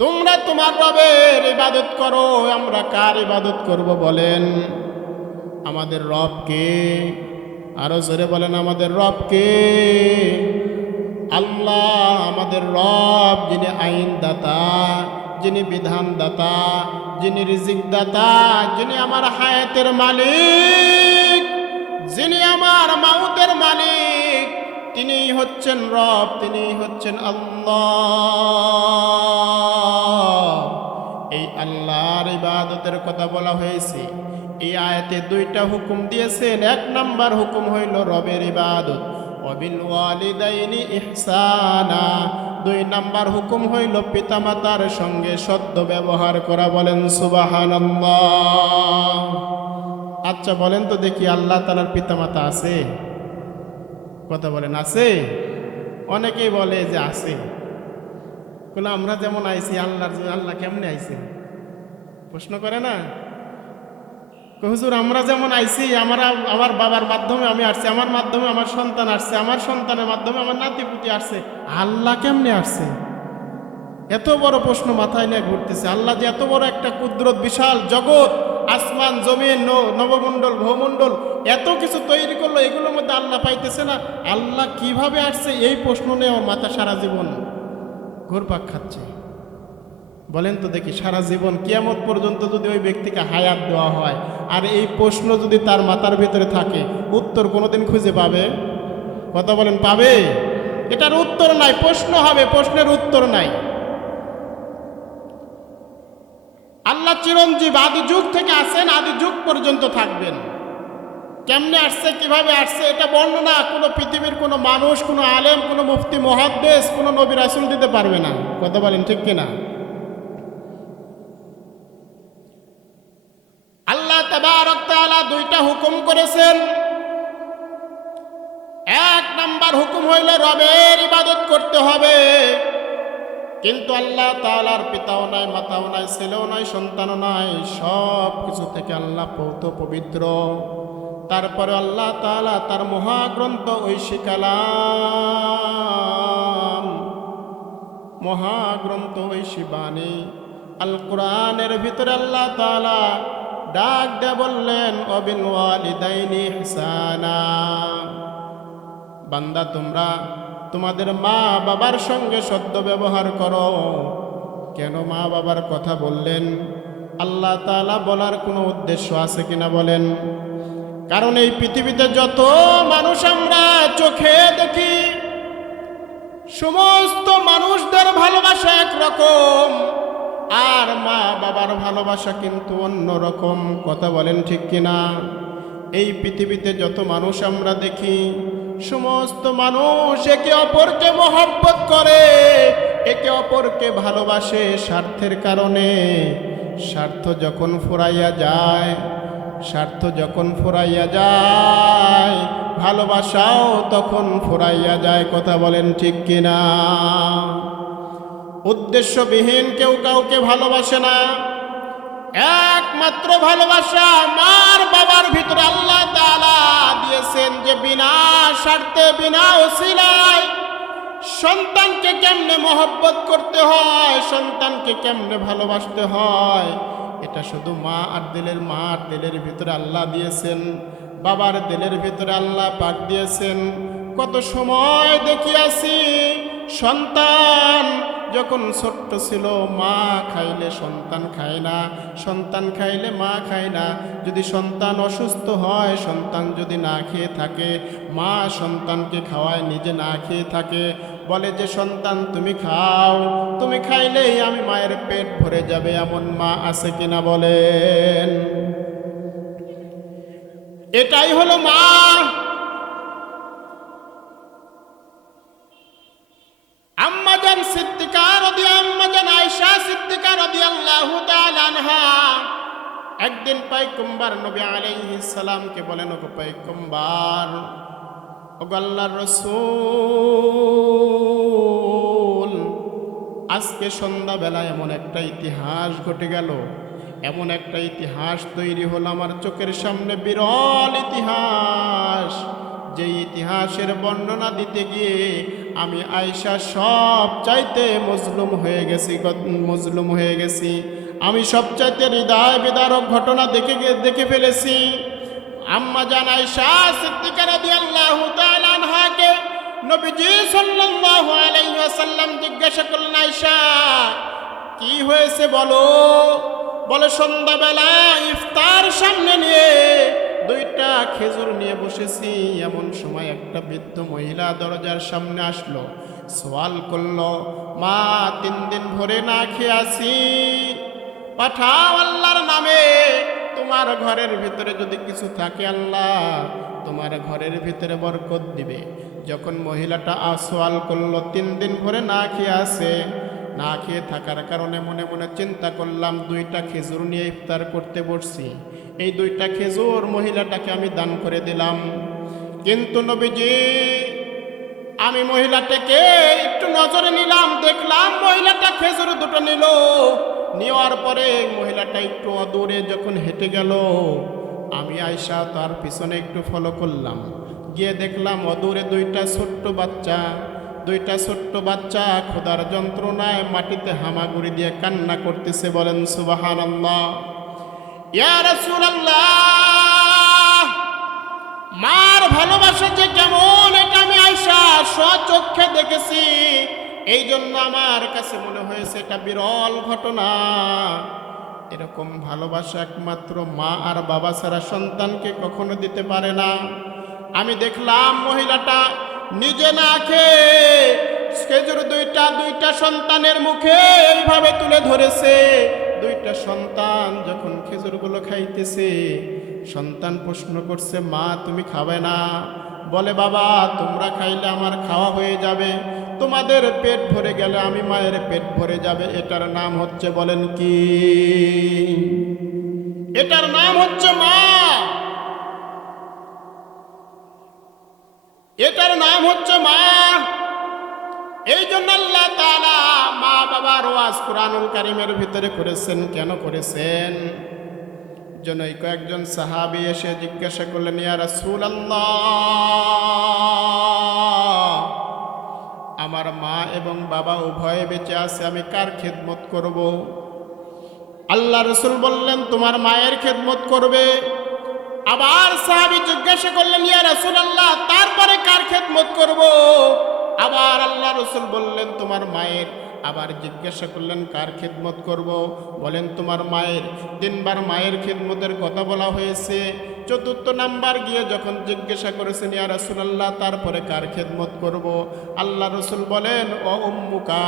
তোমরা তোমার রবের ইবাদত করো, আমরা কার ইবাদত করব বলেন? আমাদের রবকে আরও জোরে বলেন, আমাদের রবকে আল্লাহ আমাদের রব, যিনি আইন দাতা যিনি বিধান দাতা যিনি রিজিক দাতা যিনি আমার হায়াতের মালিক, যিনি আমার মাউতের মালিক তিনি হচ্ছেন রব তিনি হচ্ছেন আল্লাহ। এই আল্লাহর ইবাদতের কথা বলা হয়েছে। এই আয়াতে দুইটা হুকুম দিয়েছেন। এক নাম্বার হুকুম হইল রবের ইবাদত। দুই নাম্বার হুকুম হইল পিতামাতার সঙ্গে সদ্য ব্যবহার করা। বলেন, সুবাহানাল্লাহ। আচ্ছা বলেন তো দেখি আল্লাহ তালার পিতামাতা আছে? কথা বলেন, আছে? অনেকেই বলে যে আছে। বলে আমরা যেমন আইছি, আল্লাহর আল্লাহ কেমনে আইছে প্রশ্ন করে না? হুজুর, আমরা যেমন আইছি, আমরা আমার বাবার মাধ্যমে আমি আসছি, আমার মাধ্যমে আমার সন্তান আসছে, আমার সন্তানের মাধ্যমে আমার নাতিপুতি আসছে, আল্লাহ কেমনে আসছে? এত বড় প্রশ্ন মাথায় নিয়ে ঘুরতেছে। আল্লাহ যে এত বড় একটা কুদরত, বিশাল জগৎ, আসমান, জমিন নবমণ্ডল, ভূমণ্ডল, এত কিছু তৈরি করল, এগুলোর মধ্যে আল্লাহ পাইতেছে না। আল্লাহ কীভাবে আসছে এই প্রশ্ন নিয়ে মাথা সারা জীবন ঘুরপাক খাচ্ছে। বলেন তো দেখি, সারা জীবন কিয়ামত পর্যন্ত যদি ওই ব্যক্তিকে হায়াত দেওয়া হয়, আর এই প্রশ্ন যদি তার মাথার ভিতরে থাকে, উত্তর কোনোদিন খুঁজে পাবে? কথা বলেন, পাবে? এটার উত্তর নাই, প্রশ্ন হবে, প্রশ্নের উত্তর নাই। আল্লাহ চিরঞ্জীব, আদি যুগ থেকে আসেন, আদি যুগ পর্যন্ত থাকবেন। কেমনে আসছে, কীভাবে আসছে, এটা বর্ণনা কোনো পৃথিবীর কোনো মানুষ, কোনো আলেম, কোনো মুফতি, মহাদ্দেশ, কোনো নবী রাসুল দিতে পারবে না। কথা বলেন, ঠিক কিনা? আল্লাহ তাআলা দুইটা হুকুম করেছেন। এক নাম্বার হুকুম হইল রবের ইবাদত করতে হবে। কিন্তু আল্লাহ তাআলার পিতাও নাই, মাতাও নাই, ছেলেও নাই, সন্তানও নাই সব কিছু থেকে আল্লাহ পৌত পবিত্র। তারপরে আল্লাহ তাআলা তার মহাগ্রন্থ ঐশী কালাম, মহাগ্রন্থ ঐশী বাণী আল কোরআনের ভিতরে আল্লাহ তাআলা ডাক দে বললেন অবিল ওয়ালিদাইনি ইহসানা। বান্দা, তোমরা তোমাদের মা বাবার সঙ্গে সদ্য ব্যবহার করো। কেন মা বাবার কথা বললেন? আল্লাহ তাআলা বলার কোনো উদ্দেশ্য আছে কিনা বলেন? কারণ এই পৃথিবীতে যত মানুষ আমরা চোখে দেখি, সমস্ত মানুষদের ভালোবাসা একরকম। আর মা বাবার ভালোবাসা কিন্তু অন্য রকম কথা বলেন ঠিক কিনা? এই পৃথিবীতে যত মানুষ আমরা দেখি, সমস্ত মানুষ একে অপরকে মহব্বত করে, একে অপরকে ভালোবাসে স্বার্থের কারণে। স্বার্থ যখন ফুরাইয়া যায়, স্বার্থ যখন ফুরাইয়া যায়, ভালোবাসাও তখন ফুরাইয়া যায়। কথা বলেন ঠিক কিনা? উদ্দেশ্যবিহীন কেউ কাউকে ভালোবাসে না। একমাত্র ভালোবাসা মার বাবার ভিতরে আল্লাহ তাআলা দিয়েছেন যে বিনা স্বার্থে, বিনা ওসিলায় সন্তানকে কেমনে মহব্বত করতে হয়, সন্তানকে কেমনে ভালোবাসতে হয়, এটা শুধু মা আর দিলের মা আর দিলের ভিতরে আল্লাহ দিয়েছেন, বাবার দিলের ভিতরে আল্লাহ পাক দিয়েছেন। কত সময় দেখিয়াছি সন্তান যখন ছোট্ট ছিল, মা খাইলে সন্তান খায় না, সন্তান খাইলে মা খায় না। যদি সন্তান অসুস্থ হয়, সন্তান যদি না খেয়ে থাকে, মা সন্তানকে খাওয়ায়, নিজে না খেয়ে থাকে। বলে যে, সন্তান, তুমি খাও। তুমি খাইলেই আমি মায়ের পেট ভরে যাবে, এমন মা আছে কিনা বলেন। এটাই হলো মা। পাইকুম্বার নবী আলাইহিস সালামকে বলেন, ওগো পাইকুম্বার ওগো আল্লাহর রাসূল, আজকে সন্ধ্যাবেলা এমন একটা ইতিহাস ঘটে গেল। এমন একটা ইতিহাস তৈরি হলো আমার চোখের সামনে, বিরল ইতিহাস। যে ইতিহাসের বর্ণনা দিতে গিয়ে আমি আয়সা সব চাইতে মজলুম হয়ে গেছি মজলুম হয়ে গেছি। আমি সবচাইতে হৃদয় বিদারক ঘটনা দেখে দেখে ফেলেছি। আম্মা জান আয়সা সিদ্দিকা রাদিয়াল্লাহু তাআলা আনহাকে নবীজি সাল্লাল্লাহু আলাইহি ওয়াসাল্লাম জিজ্ঞাসা করলেন আয়সা কি হয়েছে বলো? বলে, সন্ধ্যাবেলা ইফতার সামনে নিয়ে দুইটা খেজুর নিয়ে বসেছি। এমন সময় একটা বৃদ্ধ মহিলা দরজার সামনে আসলো, সওয়াল করল, মা, তিন দিন ভরে না খেয়ে আছি পাঠাও আল্লাহর নামে। তোমার ঘরের ভিতরে যদি কিছু থাকে আল্লাহ, তোমার ঘরের ভিতরে বরকত দিবে। যখন মহিলাটা আসোয়াল করল, তিন দিন ভরে না খেয়ে আসে, না খেয়ে থাকার কারণে মনে মনে চিন্তা করলাম, দুইটা খেজুর নিয়ে ইফতার করতে বসছি। এই দুইটা খেজুর মহিলাটাকে আমি দান করে দিলাম। কিন্তু নবীজি, আমি মহিলাটাকে একটু নজরে নিলাম, দেখলাম মহিলাটা খেজুর দুটো নিল। নেওয়ার পরে মহিলাটা একটু অদূরে যখন হেঁটে গেল, আমি আয়সা তার পিছনে একটু ফলো করলাম। গিয়ে দেখলাম অদূরে দুইটা ছোট্ট বাচ্চা। দুইটা ছোট্ট বাচ্চা খোদার যন্ত্রণায় মাটিতে হামাগুড়ি দিয়ে কান্না করতেছে, বলেন সুবাহান আল্লাহ মার ভালোবাসা যে কেমন, এটা আমি আয়সা স্বচক্ষে দেখেছি। এই জন্য আমার কাছে মনে হয়েছে এটা বিরল ঘটনা। এরকম ভালোবাসা একমাত্র মা আর বাবা ছাড়া সন্তানকে কখনো দিতে পারে না। আমি দেখলাম মহিলাটা নিজে না খেয়ে খেজুর দুইটা দুইটা সন্তানের মুখে এইভাবে তুলে ধরেছে। দুইটা সন্তান যখন খেজুরগুলো খাইতেছে, সন্তান প্রশ্ন করছে, মা, তুমি খাবে না। বলে, বাবা, তোমরা খাইলে আমার খাওয়া হয়ে যাবে। তোমাদের পেট ভরে গেলে আমি মায়ের পেট ভরে যাবে। এটার নাম হচ্ছে বলেন কি? এটার নাম হচ্ছে মা। এটার নাম হচ্ছে মা। এই জন্য আল্লাহ তাআলা মা বাবার ওয়াজ কোরআনুল কারিমের ভিতরে করেছেন। কেন করেছেন? জন্যই কয়েকজন সাহাবি এসে জিজ্ঞাসা করলেন, ইয়া রাসূল আমার মা এবং বাবা উভয়ে বেঁচে আছে, আমি কার খেদমত করব? আল্লাহ রসুল বললেন, তোমার মায়ের খেদমত করবে। আবার সাহাবি জিজ্ঞাসা করলেন, ইয়া রাসূল আল্লাহ তারপরে কার খেদমত করব? আবার আল্লাহ রসুল বললেন, তোমার মায়ের আবার জিজ্ঞাসা করলেন, কার খেদমত করব? বলেন, তোমার মায়ের। তিনবার মায়ের খেদমতের কথা বলা হয়েছে। চতুর্থ নাম্বার গিয়ে যখন জিজ্ঞাসা করেছেন, ইয়া রাসূলুল্লাহ, তারপরে কার খেদমত করব? আল্লাহ রসুল বলেন, ও উম্মুকা,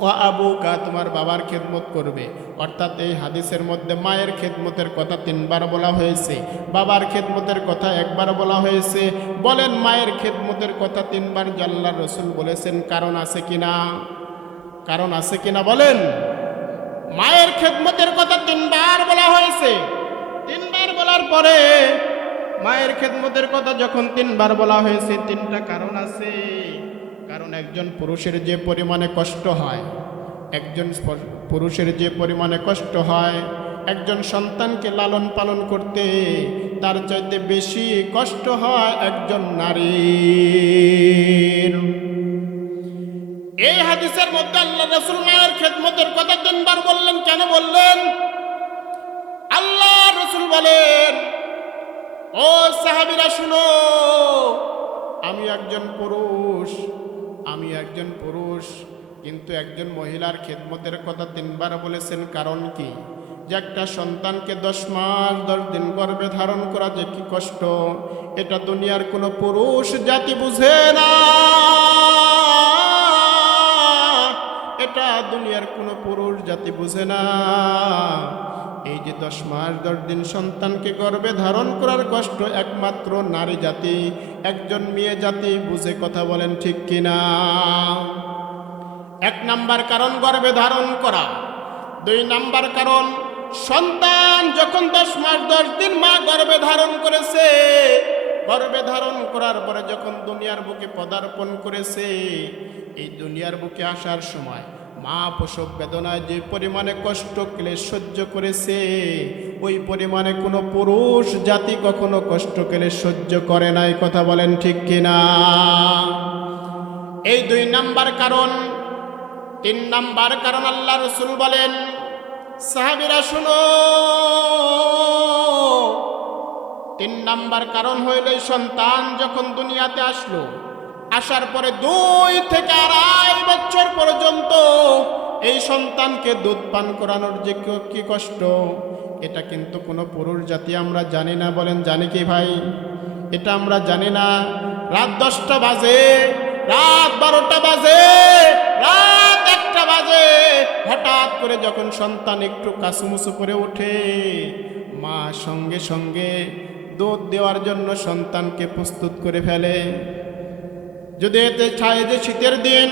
ও আবুকা, তোমার বাবার খেদমত করবে। অর্থাৎ এই হাদিসের মধ্যে মায়ের খেদমতের কথা তিনবার বলা হয়েছে, বাবার খেদমতের কথা একবার বলা হয়েছে। বলেন, মায়ের খেদমতের কথা তিনবার জাল্লা রসুল বলেছেন, কারণ আছে কিনা কারণ আছে কিনা বলেন? মায়ের খেদমতের কথা তিনবার বলা হয়েছে। তিনবার বলার পরে মায়ের খেদমতের কথা যখন তিনবার বলা হয়েছে, তিনটা কারণ আছে। কারণ একজন পুরুষের যে পরিমাণে কষ্ট হয়, একজন পুরুষের যে পরিমাণে কষ্ট হয়, একজন সন্তানকে লালন পালন করতে তার চাইতে বেশি কষ্ট হয় একজন নারীর। এই হাদিসের মধ্যে আল্লাহ রসুল মায়ের খেদমতের কথা তিনবার বললেন, কেন বললেন? আল্লাহ রসুল বলেন, ও সাহাবিরা, শুনো, আমি একজন পুরুষ, আমি একজন পুরুষ, কিন্তু একজন মহিলার খেদমতের কথা তিনবার বলেছেন, কারণ কি? যে একটা সন্তানকে দশ মাস, দশ দিন গর্ভে ধারণ করা যে কি কষ্ট? এটা দুনিয়ার কোনো পুরুষ জাতি বুঝে না। এটা দুনিয়ার কোনো পুরুষ জাতি বুঝে না। এই যে দশ মাস, দশ দিন সন্তানকে গর্ভে ধারণ করার কষ্ট একমাত্র নারী জাতি, একজন মেয়ে জাতি বুঝে কথা বলেন ঠিক কিনা? এক নাম্বার কারণ গর্ভে ধারণ করা। দুই নাম্বার কারণ, সন্তান যখন দশ মাস, দশ দিন মা গর্ভে ধারণ করেছে, গর্ভে ধারণ করার পরে যখন দুনিয়ার বুকে পদার্পণ করেছে, এই দুনিয়ার বুকে আসার সময় মা প্রসব বেদনায় যে পরিমাণে কষ্ট ক্লেশ সহ্য করেছে, ওই পরিমাণে কোনো পুরুষ জাতি কখনো কষ্ট ক্লেশ সহ্য করে নাই, কথা বলেন ঠিক কিনা? এই দুই নাম্বার কারণ, তিন নাম্বার কারণ আল্লাহ রসুল বলেন, সাহাবিরা শুনো, তিন নাম্বার কারণ হইল সন্তান যখন দুনিয়াতে আসলো আসার পরে দুই থেকে আড়াই বছর পর্যন্ত এই সন্তানকে দুধ পান করানোর যে কি- কষ্ট, এটা কিন্তু কোনো পুরুষ জাতি আমরা জানি না। বলেন, জানি কি ভাই? এটা আমরা জানি না। রাত দশটা বাজে, রাত বারোটা বাজে, রাত একটা বাজে। হঠাৎ করে যখন সন্তান একটু কাসুমুসু করে ওঠে, মা সঙ্গে সঙ্গে দুধ দেওয়ার জন্য সন্তানকে প্রস্তুত করে ফেলে। যদি এতে ছায় যে শীতের দিন,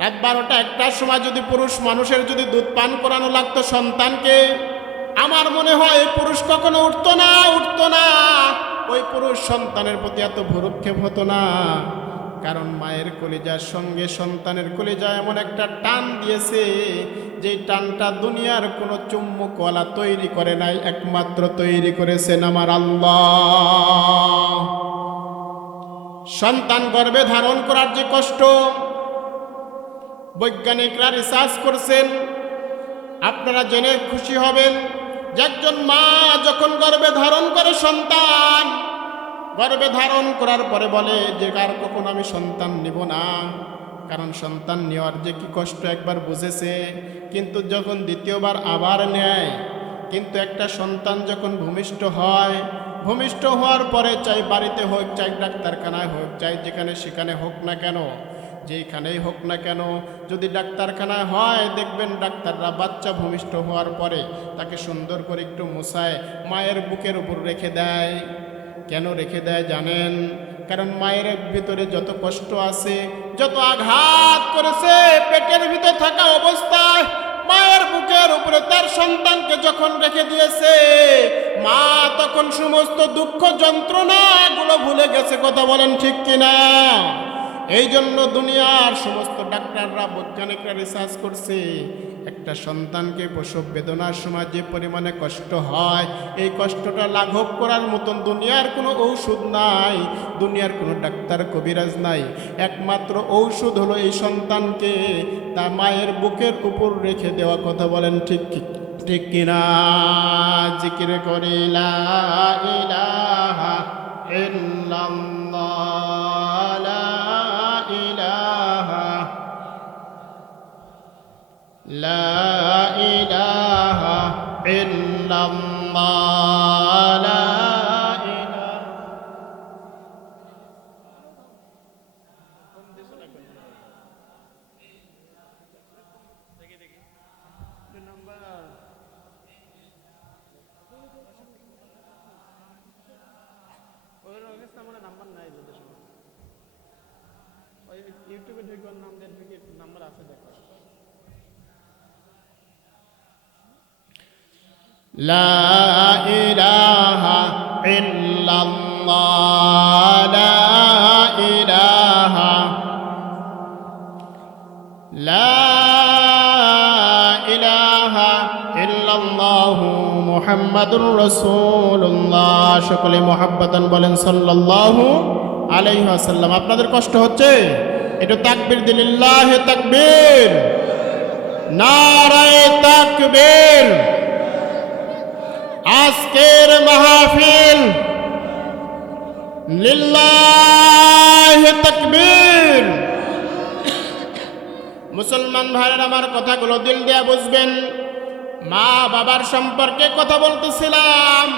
রাত বারোটা, একটার সময় যদি পুরুষ মানুষের যদি দুধ পান করানো লাগতো সন্তানকে, আমার মনে হয় পুরুষ কখনো উঠতো না উঠতো না। ওই পুরুষ সন্তানের প্রতি এত ভরুক্ষেপ হতো না। কারণ মায়ের কলিজার সঙ্গে সন্তানের কলিজা এমন একটা টান দিয়েছে যে টানটা দুনিয়ার কোনো চুম্বকলা তৈরি করে নাই, একমাত্র তৈরি করেছেন আমার আল্লাহ। সন্তান গর্ভে ধারণ করার যে কষ্ট, বৈজ্ঞানিকরা রিসার্চ করছেন, আপনারা জেনে খুশি হবেন যে একজন মা যখন গর্ভে ধারণ করে সন্তান, গর্ভে ধারণ করার পরে বলে যে কার কখন আমি সন্তান নিব না, কারণ সন্তান নেওয়ার যে কি কষ্ট একবার বুঝেছে, কিন্তু যখন দ্বিতীয়বার আবার নেয়, কিন্তু একটা সন্তান যখন ভূমিষ্ঠ হয় ভূমিষ্ঠ হওয়ার পরে চাই বাড়িতে হোক, চাই ডাক্তারখানায় হোক, চাই যেখানে সেখানে হোক না কেন, যেইখানেই হোক না কেন, যদি ডাক্তারখানায় হয়, দেখবেন ডাক্তাররা বাচ্চা ভূমিষ্ঠ হওয়ার পরে তাকে সুন্দর করে একটু মোছায়, মায়ের বুকের উপর রেখে দেয়। কেন রেখে দেয় জানেন? কারণ মায়ের ভিতরে যত কষ্ট আছে, যত আঘাত করেছে, পেটের ভিতর থাকা অবস্থায় মায়ের বুকের উপরে তার সন্তানকে যখন রেখে দিয়েছে, মা তখন সমস্ত দুঃখ যন্ত্রণা যন্ত্রণাগুলো ভুলে গেছে, কথা বলেন ঠিক কিনা? এই জন্য দুনিয়ার সমস্ত ডাক্তাররা, বৈজ্ঞানিকরা রিসার্চ করছে একটা সন্তানকে প্রসব বেদনার সময় যে পরিমাণে কষ্ট হয়, এই কষ্টটা লাঘব করার মতন দুনিয়ার কোনো ঔষধ নাই, দুনিয়ার কোনো ডাক্তার কবিরাজ নাই। একমাত্র ঔষধ হলো এই সন্তানকে তার মায়ের বুকের উপর রেখে দেওয়া কথা বলেন ঠিক ঠিক কিনা? জিকির করি লা ইলাহা ইল্লাল্লাহ। لا إله إلا الله لا إله إلا الله لا إله لا إله إلا الله محمد رسول الله সকলে মোহাব্বতন বলেন সাল্লাল্লাহু আলাইহি ওয়াসাল্লাম আপনাদের কষ্ট হচ্ছে একটু তাকবীর দিলিল্লাহ তাকবীর নারায়ে তাকবীর আজকের মাহফিল লিল্লাহ তাকবীর। মুসলমান ভাইয়ের, আমার কথাগুলো দিল দেয়া বুঝবেন। মা বাবার সম্পর্কে কথা বলতেছিলাম।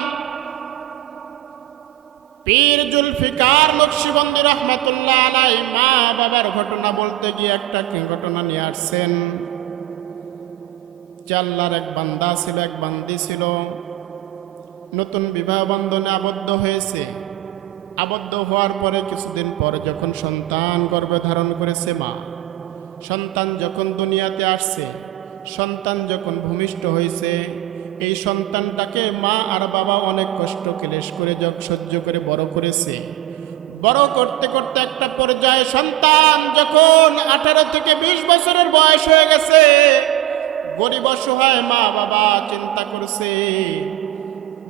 পীর জুলফিকার নকশিবন্দি রহমতুল্লাহ আলাই মা বাবার ঘটনা বলতে গিয়ে একটা কি ঘটনা নিয়ে আসছেন। চাল্লার এক বান্দা ছিল, এক বান্দি ছিল। নতুন বিবাহ বন্ধনে আবদ্ধ হয়েছে। আবদ্ধ হওয়ার পরে কিছুদিন পর যখন সন্তান গর্ভে ধারণ করেছে মা, সন্তান যখন দুনিয়াতে আসছে, সন্তান যখন ভূমিষ্ঠ হয়েছে, এই সন্তানটাকে মা আর বাবা অনেক কষ্ট, ক্লেশ করে যখন সহ্য করে, বড় করেছে। বড় করতে করতে একটা পর্যায়ে সন্তান যখন আঠারো থেকে বিশ বছরের বয়স হয়ে গেছে, গরিব অসহায় মা বাবা চিন্তা করছে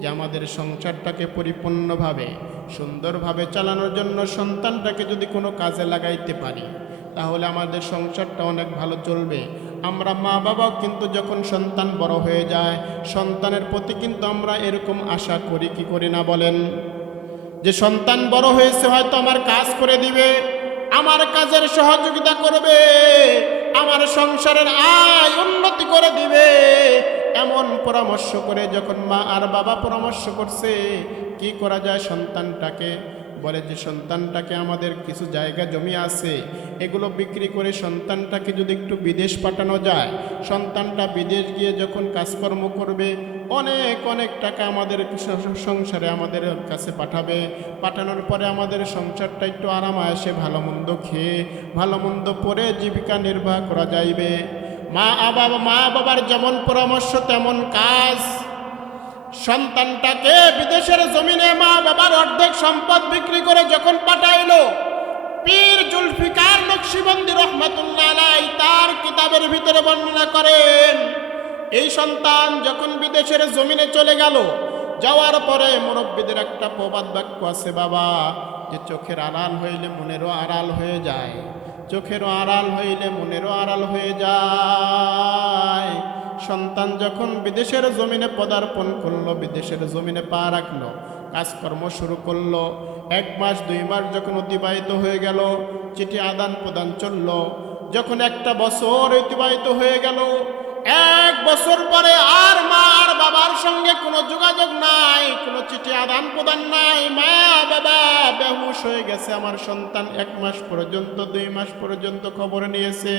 যে আমাদের সংসারটাকে পরিপূর্ণভাবে, সুন্দরভাবে চালানোর জন্য সন্তানটাকে যদি কোনো কাজে লাগাইতে পারি, তাহলে আমাদের সংসারটা অনেক ভালো চলবে। আমরা মা বাবাও কিন্তু যখন সন্তান বড় হয়ে যায়, সন্তানের প্রতি কিন্তু আমরা এরকম আশা করি, কি করি না বলেন? যে সন্তান বড় হয়েছে হয়তো আমার কাজ করে দিবে, আমার কাজের সহযোগিতা করবে, আমার সংসারের আয় উন্নতি করে দিবে এমন পরামর্শ করে যখন মা আর বাবা পরামর্শ করছে, কি করা যায় সন্তানটাকে? বলে যে, সন্তানটাকে আমাদের কিছু জায়গা জমি আছে, এগুলো বিক্রি করে সন্তানটাকে যদি একটু বিদেশ পাঠানো যায়, সন্তানটা বিদেশ গিয়ে যখন কাজকর্ম করবে, অনেক অনেক টাকা আমাদের সংসারে আমাদের কাছে পাঠাবে। পাঠানোর পরে আমাদের সংসারটা একটু আরাম আসে ভালো মন্দ খেয়ে, ভালো মন্দ পরে জীবিকা নির্বাহ করা যাইবে। মা বাবা, মা বাবার যেমন পরামর্শ, তেমন কাজ। সন্তানটাকে বিদেশের জমিনে মা বাবার অর্ধেক সম্পদ বিক্রি করে যখন পাঠাইলো, পীর জুলফিকার নকশিবন্দি রহমাতুল্লাহ তার কিতাবের ভিতরে বর্ণনা করেন, এই সন্তান যখন বিদেশের জমিনে চলে গেল, যাওয়ার পরে মুরব্বীদের একটা প্রবাদ বাক্য আছে, বাবা, যে চোখের আড়াল হইলে মনেরও আড়াল হয়ে যায়। চোখেরও আড়াল হইলে মনেরও আড়াল হয়ে যায়। সন্তান যখন বিদেশের জমিনে পদার্পণ করল, বিদেশের জমিনে পা রাখল, কাজকর্ম শুরু করল, এক মাস, দুই মাস যখন অতিবাহিত হয়ে গেল, চিঠি আদান প্রদান চলল, যখন একটা বছর অতিবাহিত হয়ে গেল এক বছর পরে আর মা আর বাবার সঙ্গে কোনো যোগাযোগ নাই, কোনো চিঠি আদান প্রদান নাই। মা, বাবা বেহুশ হয়ে গেছে, আমার সন্তান এক মাস পর্যন্ত, দুই মাস পর্যন্ত খবর নিয়েছে।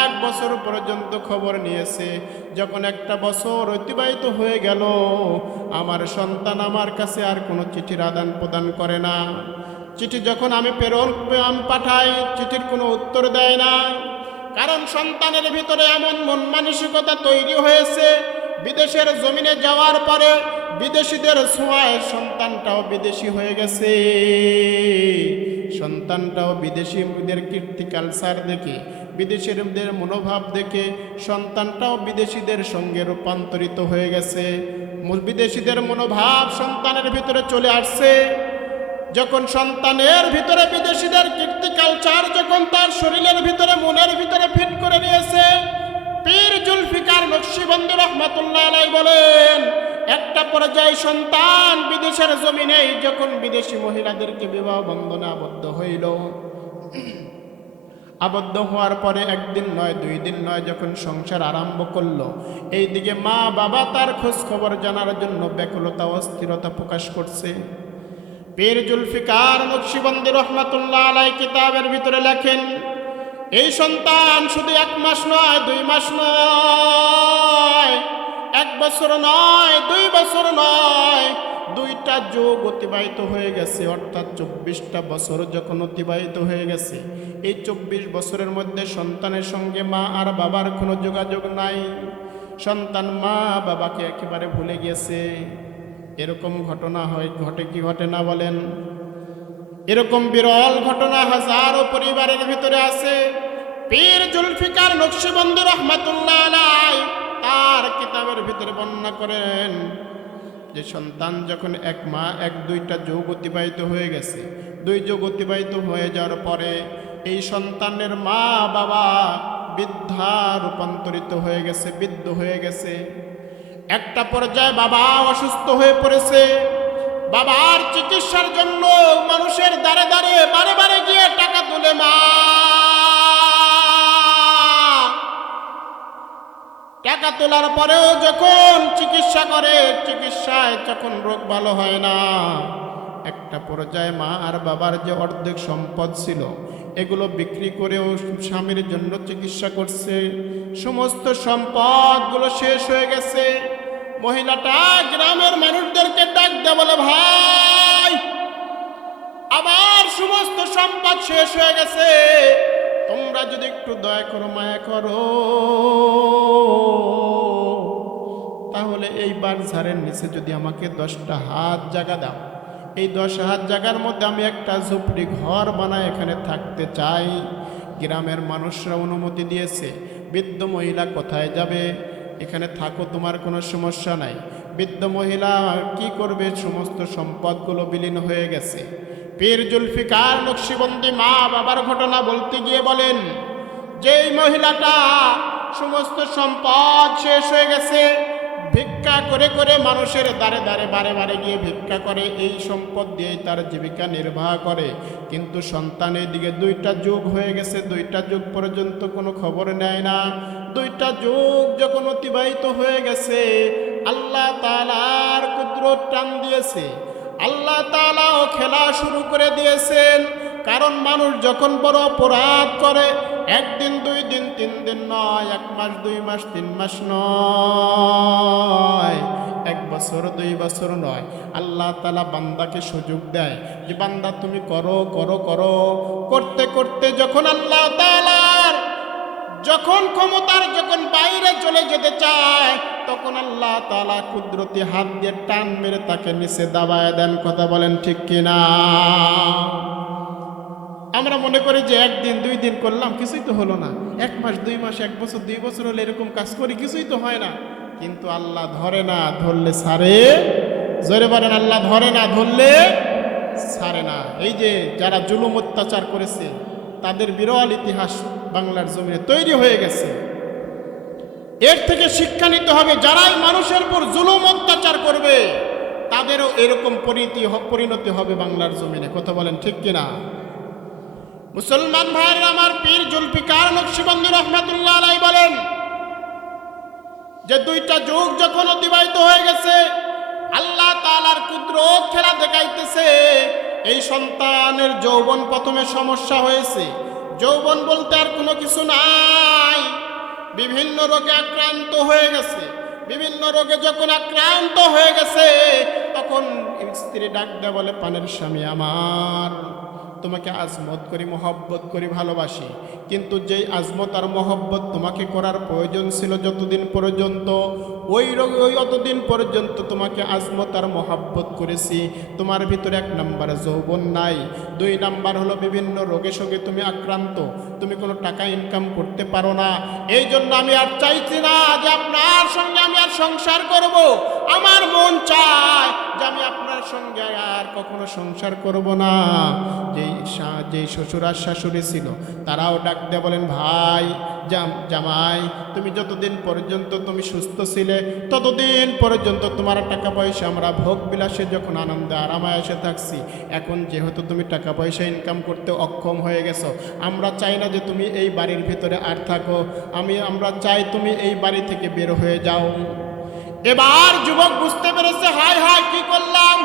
এক বছর পর্যন্ত খবর নিয়েছে। যখন একটা বছর অতিবাহিত হয়ে গেল, আমার সন্তান আমার কাছে আর কোনো চিঠির আদান প্রদান করে না। চিঠি যখন আমি প্রেরণ পাঠাই, চিঠির কোনো উত্তর দেয় না। কারণ সন্তানের ভিতরে এমন মন মানসিকতা তৈরি হয়েছে, বিদেশের জমিনে যাওয়ার পরে বিদেশিদের ছোঁয়ায় সন্তানটাও বিদেশি হয়ে গেছে। সন্তানটাও বিদেশিদের কীর্তি কালচার দেখে বিদেশিদের মনোভাব দেখে সন্তানটাও বিদেশিদের সঙ্গে রূপান্তরিত হয়ে গেছে। বিদেশিদের মনোভাব সন্তানের ভিতরে চলে আসছে। যখন সন্তানের ভিতরে বিদেশিদের কীর্তি কালচার যখন তার শরীরের ভিতরে, মনের ভিতরে ফিট করে নিয়েছে, পীর জুলফিকার নকশিবন্দি রহমাতুল্লাহ আলাই বলেন, একটা পর্যায়ে সন্তান বিদেশের জমিনেই যখন বিদেশি মহিলাদেরকে বিবাহ বন্ধনে আবদ্ধ হইল, আবদ্ধ হওয়ার পরে একদিন নয়, দুই দিন নয় যখন সংসার আরম্ভ করল, এইদিকে মা বাবা তার খোঁজ খবর জানার জন্য ব্যাকুলতা, অস্থিরতা প্রকাশ করছে। পীর জুলফিকার নকশিবন্দি রহমাতুল্লাহ আলাই কিতাবের ভিতরে লেখেন, এই সন্তান শুধু এক মাস নয়, দুই মাস নয়, এক বছর নয়, দুই বছর নয়, দুইটা যুগ অতিবাহিত হয়ে গেছে। অর্থাৎ চব্বিশটা বছর যখন অতিবাহিত হয়ে গেছে, এই চব্বিশ বছরের মধ্যে সন্তানের সঙ্গে মা আর বাবার কোনো যোগাযোগ নাই। সন্তান মা বাবাকে একেবারে ভুলে গেছে এরকম ঘটনা হয়, ঘটে কি ঘটে না বলেন? এরকম বিরল ঘটনা হাজারো পরিবারের ভিতরে আছে। পীর জুলফিকার নকশবন্দি রহমাতুল্লাহ আলাই তার কিতাবের ভিতরে বর্ণনা করেন যে সন্তান যখন এক মা, এক দুইটা যোগ অতিবাহিত হয়ে গেছে। দুই যোগ অতিবাহিত হয়ে যাওয়ার পরে এই সন্তানের মা বাবা বৃদ্ধা রূপান্তরিত হয়ে গেছে, বৃদ্ধ হয়ে গেছে। একটা পর্যায়ে বাবা অসুস্থ হয়ে পড়েছে। বাবার চিকিৎসার জন্য মানুষের দ্বারে দ্বারে, বারে বারে গিয়ে টাকা তুলে মা। টাকা তোলার পরেও যখন চিকিৎসা করে, চিকিৎসায় যখন রোগ ভালো হয় না, একটা পর্যায়ে মা আর বাবার যে অর্ধেক সম্পদ ছিল, এগুলো বিক্রি করেও স্বামীর জন্য চিকিৎসা করছে। সমস্ত সম্পদগুলো শেষ হয়ে গেছে। মহিলাটা গ্রামের মানুষদেরকে ডাক দেয় বলে, ভাই আবার সমস্ত সম্পদ শেষ হয়ে গেছে। তোমরা যদি একটু দয়া করো, মায়া করো, তাহলে এই ঝাড়ের নিচে যদি আমাকে দশটা হাত জায়গা দাও। এই দশ হাত জায়গার মধ্যে আমি একটা ঝুপড়ি ঘর বানায় এখানে থাকতে চাই। গ্রামের মানুষরা অনুমতি দিয়েছে, বৃদ্ধ মহিলা কোথায় যাবে? এখানে থাকো, তোমার কোনো সমস্যা নাই। বৃদ্ধ মহিলা, কি করবে? সমস্ত সম্পদগুলো বিলীন হয়ে গেছে। পীর জুলফিকার নকশিবন্দি মা বাবার ঘটনা বলতে গিয়ে বলেন, যেই মহিলাটা সমস্ত সম্পদ শেষ হয়ে গেছে ভিক্ষা করে করে মানুষের দ্বারে দ্বারে বারে বারে গিয়ে ভিক্ষা করে, এই সম্পদ দিয়েই তার জীবিকা নির্বাহ করে। কিন্তু সন্তানের দিকে দুইটা যুগ হয়ে গেছে, দুইটা যুগ পর্যন্ত কোনো খবর নেয় না। দুইটা যুগ যখন অতিবাহিত হয়ে গেছে, আল্লাহ তালার কুদরত টান দিয়েছে। আল্লাহ তালাও খেলা শুরু করে দিয়েছেন। কারণ মানুষ যখন বড় অপরাধ করে একদিন, দুই দিন, তিন দিন নয়, এক মাস, দুই মাস, তিন মাস নয়। এক বছর, দুই বছর নয়। আল্লাহ তালা বান্দাকে সুযোগ দেয় যে, বান্দা, তুমি করো করো করো। করতে করতে যখন আল্লাহ তালার যখন ক্ষমতার যখন বাইরে চলে যেতে চায়, তখন আল্লাহ তালা কুদরতি হাত দিয়ে টান মেরে তাকে নিচে দাবায় দেন। কথা বলেন ঠিক কিনা? আমরা মনে করি যে একদিন, দুই দিন করলাম, কিছুই তো হলো না। এক মাস, দুই মাস, এক বছর, দুই বছর হলে এরকম কাজ করি, কিছুই তো হয় না। কিন্তু আল্লাহ ধরে না, ধরলে সারে। জোরে বলেন, আল্লাহ ধরে না, ধরলে সারে না। এই যে যারা জুলুম অত্যাচার করেছে, তাদের বিরল ইতিহাস বাংলার জমিনে তৈরি হয়ে গেছে। এর থেকে শিক্ষা নিতে হবে, যারাই মানুষের উপর জুলুম অত্যাচার করবে, তাদেরও এরকম পরিণতি পরিণতি হবে বাংলার জমিনে। কথা বলেন ঠিক কিনা? মুসলমান ভাইয়ের, আমার পীর জুলফিকার নকশিবন্দি রহমাতুল্লাহ আলাই বলেন যে দুইটা যুগ যখন অতিবাহিত হয়ে গেছে, আল্লাহ তালার কুদরত খেলা দেখাইতেছে, এই সন্তানের যৌবন প্রথমে সমস্যা হয়েছে। যৌবন বলতে আর কোনো কিছু নাই। বিভিন্ন রোগে আক্রান্ত হয়ে গেছে। বিভিন্ন রোগে যখন আক্রান্ত হয়ে গেছে, তখন স্ত্রী ডাক দেয় বলে, পানের স্বামী আমার। তোমাকে আজমত করি, মহব্বত করি, ভালোবাসি। কিন্তু যেই আজমত আর মহব্বত তোমাকে করার প্রয়োজন ছিল যতদিন পর্যন্ত, ওই রোগ ওই অতদিন পর্যন্ত তোমাকে আজমত আর মহাব্বত করেছি। তোমার ভিতরে এক নাম্বার যৌবন নাই। দুই নাম্বার হলো বিভিন্ন রোগে সঙ্গে তুমি আক্রান্ত। তুমি কোনো টাকা ইনকাম করতে পারো না। এই জন্য আমি আর চাইছি না যে আপনার সঙ্গে আমি আর সংসার করব। আমার মন চায় যে আমি আপনার সঙ্গে আর কখনো সংসার করব না। যেই যেই শ্বশুর আর শাশুড়ি ছিল, তারাও ডাক দিয়ে বলেন, ভাই, জাম, জামাই, তুমি যতদিন পর্যন্ত তুমি সুস্থ ছিলে, ততদিন পর্যন্ত তোমার টাকা পয়সা আমরা ভোগ বিলাসে যখন আনন্দে আরামায়াসে থাকছি, এখন যেহেতু তুমি টাকা পয়সা ইনকাম করতে অক্ষম হয়ে গেছো, আমরা চাই না যে তুমি এই বাড়ির ভিতরে আর থাকো। আমি, আমরা চাই তুমি এই বাড়ি থেকে বের হয়ে যাও। এবার যুবক বুঝতে পেরেছে হাই হাই কি করলাম?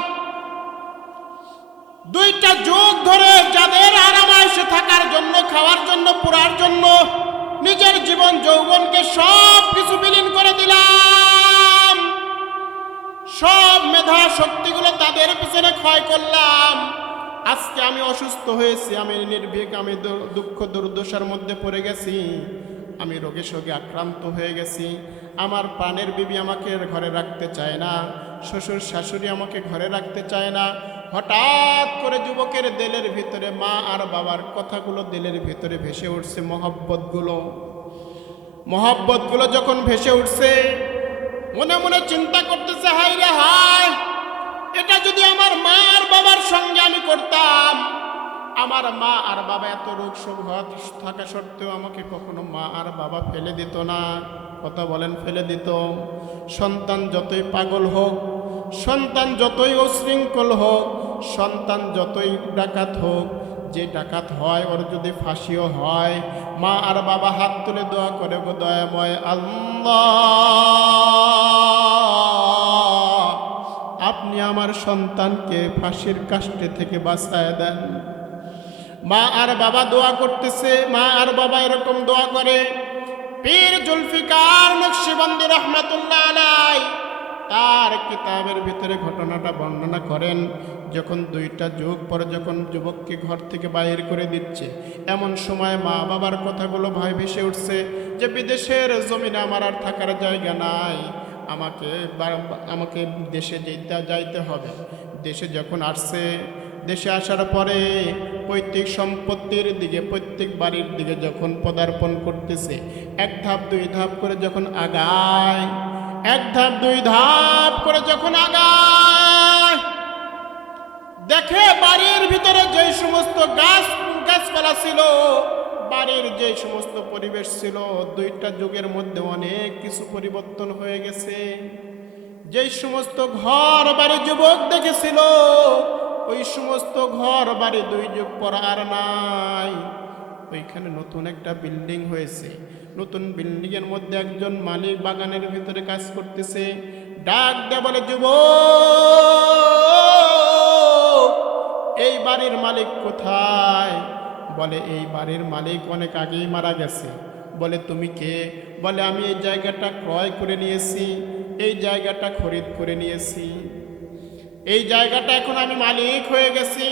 দুইটা যুগ ধরে যাদের আরামাইশে থাকার জন্য, খাওয়ার জন্য, পুরার জন্য, নিজের জীবন, যৌবনকে সব কিছু বিলীন করে দিলাম। সব মেধা শক্তিগুলো তাদের পিছনে ক্ষয় করলাম। আজকে আমি অসুস্থ হয়েছি, আমি নির্ভীক, আমি দুঃখ, দুর্দশার মধ্যে পড়ে গেছি। আমি রোগে সোগে আক্রান্ত হয়ে গেছি। আমার প্রাণের বিবি আমাকে ঘরে রাখতে চায় না। শ্বশুর শাশুড়ি আমাকে ঘরে রাখতে চায় না। হঠাৎ করে যুবকের দিলের ভিতরে, মা আর বাবার কথাগুলো দিলের ভিতরে ভেসে উঠছে মহব্বতগুলো। মহব্বতগুলো যখন ভেসে উঠছে, মনে মনে চিন্তা করতেছে হাই রে হাই এটা যদি আমার মা আর বাবার সঙ্গে আমি করতাম আমার মা আর বাবা এত রোগ হওয়া- থাকা সত্ত্বেও আমাকে কখনো মা আর বাবা ফেলে দিত না। কথা বলেন, ফেলে দিত। সন্তান যতই পাগল হোক, সন্তান যতই অশৃঙ্খল হোক, সন্তান যতই ডাকাত হোক, যে ডাকাত হয়, ওর যদি ফাঁসিও হয়, মা আর বাবা হাত তুলে দোয়া করে গো দয়াময় আল্লাহ। আপনি আমার সন্তানকে ফাঁসির কাষ্টে থেকে বাঁচায় দেন। মা আর বাবা দোয়া করতেছে, মা আর বাবা এরকম দোয়া করে। পীর জুলফিকার নকশিবন্দি রহমাতুল্লাহ আলাই তার কিতাবের ভিতরে ঘটনাটা বর্ণনা করেন, যখন দুইটা যুগ পরে যখন যুবককে ঘর থেকে বাইর করে দিচ্ছে, এমন সময় মা বাবার কথাগুলো ভয় ভেসে উঠছে যে, বিদেশের জমিনে আমার আর থাকার জায়গা নাই, আমাকে আমাকে দেশে যেতে, যাইতে হবে। দেশে যখন আসছে দেশে আসার পরে পৈতৃক সম্পত্তির দিকে প্রত্যেক বাড়ির দিকে যখন পদার্পণ করতেছে, এক ধাপ, দুই ধাপ করে যখন আগায়, এক ধাপ, দুই ধাপ করে যখন আগায়, দেখে বাড়ির ভিতরে যে সমস্ত গাছ, গাছপালা ছিল, বাড়ির যে সমস্ত পরিবেশ ছিল, দুইটা যুগের মধ্যে অনেক কিছু পরিবর্তন হয়ে গেছে। যেই সমস্ত ঘর, বাড়ি, যুবক দেখেছিল ওই সমস্ত ঘর বাড়ি দুই যুগ পর আর নাই। ওইখানে নতুন একটা বিল্ডিং হয়েছে। নতুন বিল্ডিং এর মধ্যে একজন মালিক বাগানের ভিতরে কাজ করতেছে। ডাক দে বলে, যুবক, এই বাড়ির মালিক কোথায়? বলে, এই বাড়ির মালিক অনেক আগেই মারা গেছে। বলে, তুমি কে? বলে, আমি এই জায়গাটা ক্রয় করে নিয়েছি। এই জায়গাটা খরিদ করে নিয়েছি। এই জায়গাটা এখন আমি মালিক হয়ে গেছি।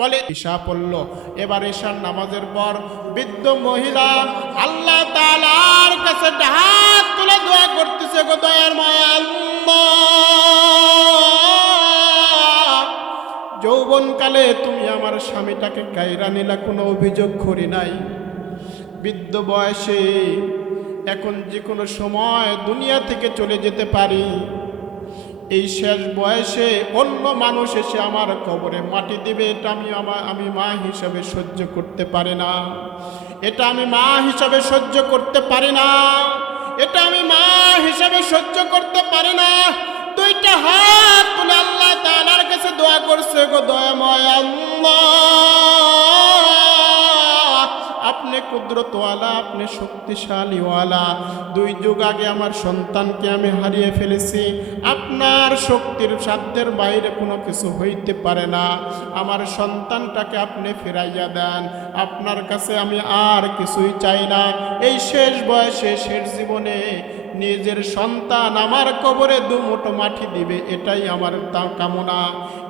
বলে ঈশা পড়ল। এবার ঈশার নামাজের পর বৃদ্ধ মহিলা আল্লাহ তালার কাছে হাত তুলে দোয়া করতেছে, গো দয়ার মায়া যৌবনকালে তুমি আমার স্বামীটাকে গাইরা নিলা কোনো অভিযোগ করি নাই। বৃদ্ধ বয়সে এখন যে কোনো সময় দুনিয়া থেকে চলে যেতে পারি। এই শেষ বয়সে অন্য মানুষ এসে আমার কবরে মাটি দেবে, এটা আমি আমার, আমি মা হিসাবে সহ্য করতে পারি না। এটা আমি মা হিসাবে সহ্য করতে পারি না। এটা আমি মা হিসাবে সহ্য করতে পারি না। দুইটা হাত তুলে আল্লাহ তাআলার কাছে দোয়া করছে, গো দয়াময় আল্লাহ। আপনি কুদরতওয়ালা, আপনি শক্তিশালীওয়ালা। দুই যুগ আগে আমার সন্তানকে আমি হারিয়ে ফেলেছি। আপনার শক্তির সাধ্যের বাইরে কোনো কিছু হইতে পারে না। আমার সন্তানটাকে আপনি ফিরাইয়া দেন। আপনার কাছে আমি আর কিছুই চাই না। এই শেষ বয়সে, শেষ জীবনে নিজের সন্তান আমার কবরে দু মুঠো মাটি দিবে, এটাই আমার কামনা।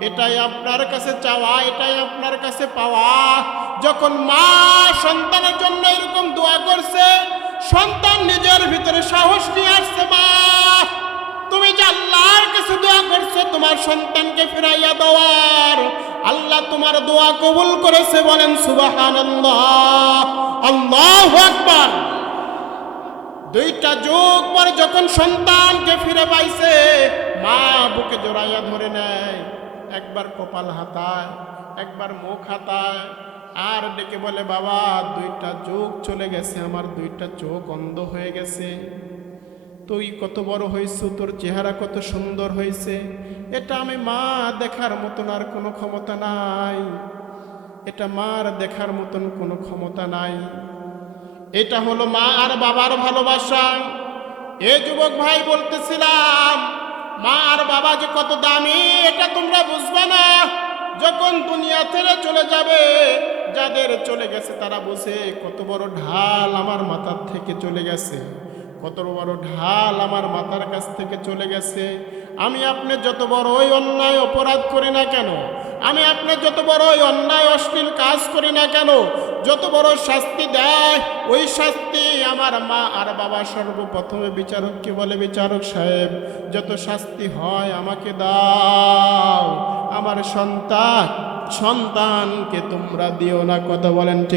এটাই আপনার কাছে চাওয়া, এটাই আপনার কাছে পাওয়া। যখন মা সন্তানের জন্য এরকম দোয়া করছে, সন্তান নিজের ভিতরে সাহস নিয়ে আসছে, মা, তুমি যে আল্লাহর কাছে দোয়া করছ, তোমার সন্তানকে ফিরাইয়া দেওয়ার আল্লাহ তোমার দোয়া কবুল করেছে বলেন, সুবহানাল্লাহ। আল্লাহু আকবার। দুইটা যুগ পর যখন সন্তানকে ফিরে পাইছে, মা বুকে জড়াইয়া ধরে নেয়, একবার কপাল হাতায়, একবার মুখ হাতায় আর ডেকে বলে, বাবা, দুইটা চোখ চলে গেছে, আমার দুইটা চোখ অন্ধ হয়ে গেছে। তুই কত বড় হয়েছ তোর চেহারা কত সুন্দর হয়েছে এটা আমি মা দেখার মতন আর কোনো ক্ষমতা নাই। এটা মার দেখার মতন কোনো ক্ষমতা নাই। এটা হলো মা আর বাবার ভালোবাসা। এ যুবক ভাই বলতেছিলাম, মা আর বাবা যে কত দামি, এটা তোমরা বুঝবে না। যখন দুনিয়া ছেড়ে চলে যাবে যাদের চলে গেছে, তারা বসে কত বড় ঢাল আমার মাথার থেকে চলে গেছে। কত বড় ঢাল আমার মাথার কাছ থেকে চলে গেছে। আমি আপনি যত বড় ওই অন্যায় অপরাধ করি না কেন? আমি আপনি যত বড় ওই অন্যায় অশ্লীল কাজ করি না কেন? যত বড় শাস্তি দেয়, ওই শাস্তি আমার মা আর বাবা সর্বপ্রথমে বিচারককে বলে বিচারক সাহেব? যত শাস্তি হয় আমাকে দাও। আমার সন্তান, সন্তানকে তোমরা দিও না, কথা বলেন